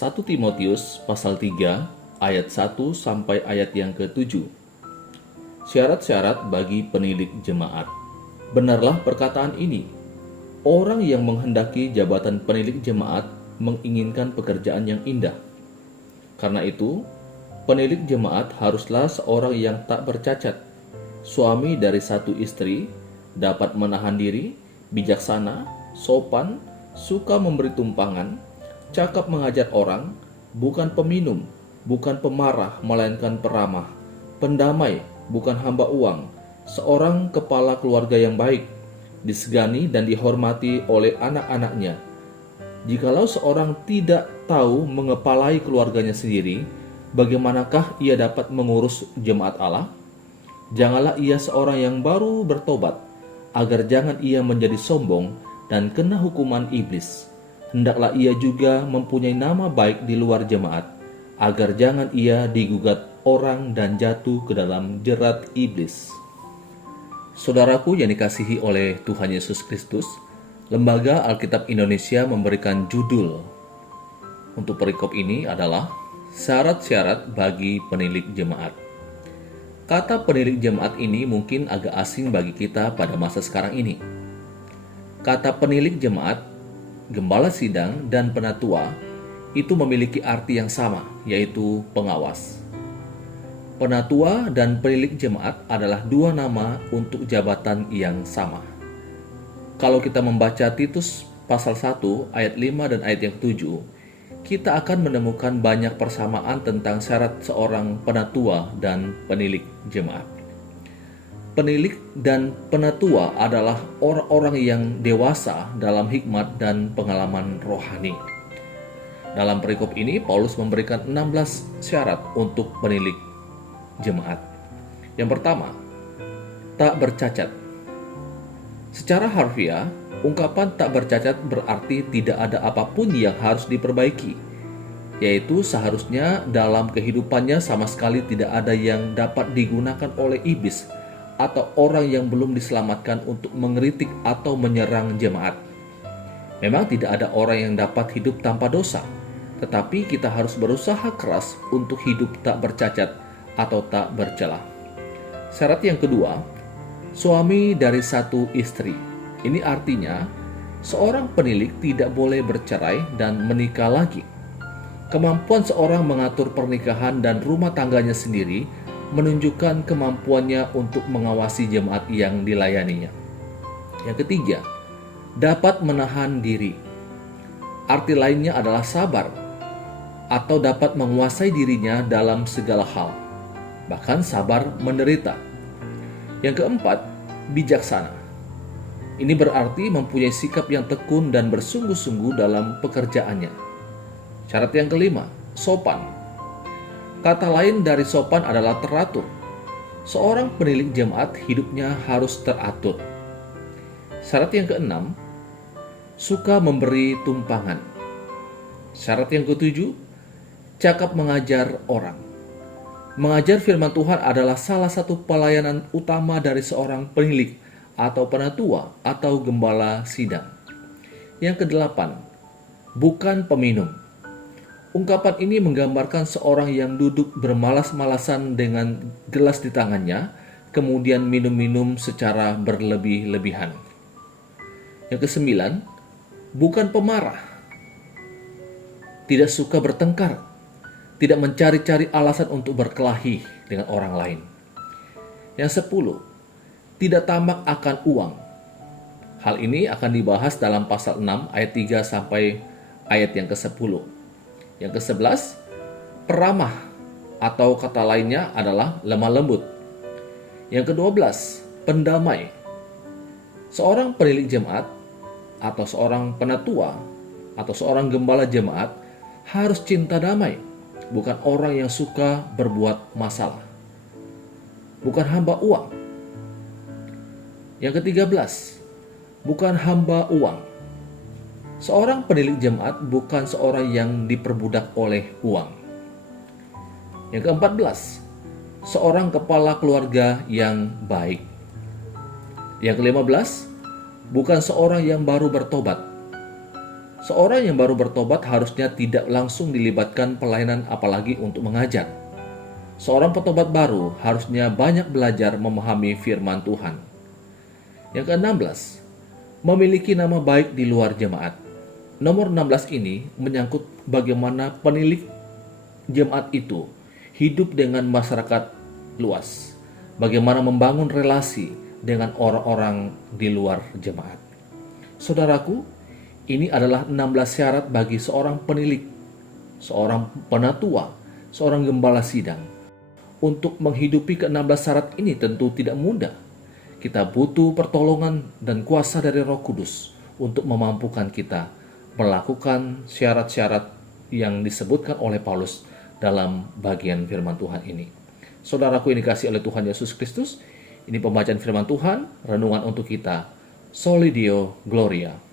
1 Timotius pasal 3 ayat 1 sampai ayat yang ke-7. Syarat-syarat bagi penilik jemaat. Benarlah perkataan ini. Orang yang menghendaki jabatan penilik jemaat menginginkan pekerjaan yang indah. Karena itu, penilik jemaat haruslah seorang yang tak bercacat, suami dari satu istri, dapat menahan diri, bijaksana, sopan, suka memberi tumpangan, cakap mengajar orang, bukan peminum, bukan pemarah, melainkan peramah, pendamai, bukan hamba uang, seorang kepala keluarga yang baik, disegani dan dihormati oleh anak-anaknya. Jikalau seorang tidak tahu mengepalai keluarganya sendiri, bagaimanakah ia dapat mengurus jemaat Allah? Janganlah ia seorang yang baru bertobat, agar jangan ia menjadi sombong dan kena hukuman iblis. Hendaklah ia juga mempunyai nama baik di luar jemaat, agar jangan ia digugat orang dan jatuh ke dalam jerat iblis. Saudaraku yang dikasihi oleh Tuhan Yesus Kristus, Lembaga Alkitab Indonesia memberikan judul untuk perikop ini adalah syarat-syarat bagi penilik jemaat. Kata penilik jemaat ini mungkin agak asing bagi kita pada masa sekarang ini. Kata penilik jemaat, gembala sidang, dan penatua itu memiliki arti yang sama, yaitu pengawas. Penatua dan penilik jemaat adalah dua nama untuk jabatan yang sama. Kalau kita membaca Titus pasal 1 ayat 5 dan ayat yang 7, kita akan menemukan banyak persamaan tentang syarat seorang penatua dan penilik jemaat. Penilik dan penatua adalah orang-orang yang dewasa dalam hikmat dan pengalaman rohani. Dalam perikop ini, Paulus memberikan 16 syarat untuk penilik jemaat. Yang pertama, tak bercacat. Secara harfiah, ungkapan tak bercacat berarti tidak ada apapun yang harus diperbaiki, yaitu seharusnya dalam kehidupannya sama sekali tidak ada yang dapat digunakan oleh iblis atau orang yang belum diselamatkan untuk mengkritik atau menyerang jemaat. Memang tidak ada orang yang dapat hidup tanpa dosa, tetapi kita harus berusaha keras untuk hidup tak bercacat atau tak bercela. Syarat yang kedua, suami dari satu istri. Ini artinya seorang penilik tidak boleh bercerai dan menikah lagi. Kemampuan seorang mengatur pernikahan dan rumah tangganya sendiri menunjukkan kemampuannya untuk mengawasi jemaat yang dilayaninya. Yang ketiga, dapat menahan diri. Arti lainnya adalah sabar atau dapat menguasai dirinya dalam segala hal, bahkan sabar menderita. Yang keempat, bijaksana. Ini berarti mempunyai sikap yang tekun dan bersungguh-sungguh dalam pekerjaannya. Syarat yang kelima, sopan. Kata lain dari sopan adalah teratur. Seorang penilik jemaat hidupnya harus teratur. Syarat yang keenam, suka memberi tumpangan. Syarat yang ketujuh, cakap mengajar orang. Mengajar firman Tuhan adalah salah satu pelayanan utama dari seorang penilik atau penatua atau gembala sidang. Yang kedelapan, bukan peminum. Ungkapan ini menggambarkan seorang yang duduk bermalas-malasan dengan gelas di tangannya, kemudian minum-minum secara berlebih-lebihan. Yang kesembilan, bukan pemarah. Tidak suka bertengkar, tidak mencari-cari alasan untuk berkelahi dengan orang lain. Yang 10, tidak tamak akan uang. Hal ini akan dibahas dalam pasal 6 ayat 3 sampai ayat yang ke-10. Yang ke-11, peramah atau kata lainnya adalah lemah lembut. Yang ke-12, pendamai. Seorang penilik jemaat atau seorang penatua atau seorang gembala jemaat harus cinta damai, bukan orang yang suka berbuat masalah. Bukan hamba uang. Yang ke-13, bukan hamba uang. Seorang penilik jemaat bukan seorang yang diperbudak oleh uang. Yang ke-14, seorang kepala keluarga yang baik. Yang ke-15, bukan seorang yang baru bertobat. Seorang yang baru bertobat harusnya tidak langsung dilibatkan pelayanan apalagi untuk mengajar. Seorang petobat baru harusnya banyak belajar memahami firman Tuhan. Yang ke-16, memiliki nama baik di luar jemaat. Nomor 16 ini menyangkut bagaimana penilik jemaat itu hidup dengan masyarakat luas. Bagaimana membangun relasi dengan orang-orang di luar jemaat. Saudaraku, ini adalah 16 syarat bagi seorang penilik, seorang penatua, seorang gembala sidang. Untuk menghidupi ke-16 syarat ini tentu tidak mudah. Kita butuh pertolongan dan kuasa dari Roh Kudus untuk memampukan kita melakukan syarat-syarat yang disebutkan oleh Paulus dalam bagian firman Tuhan ini. Saudaraku yang dikasihi oleh Tuhan Yesus Kristus, ini pembacaan firman Tuhan, renungan untuk kita. Soli Deo Gloria.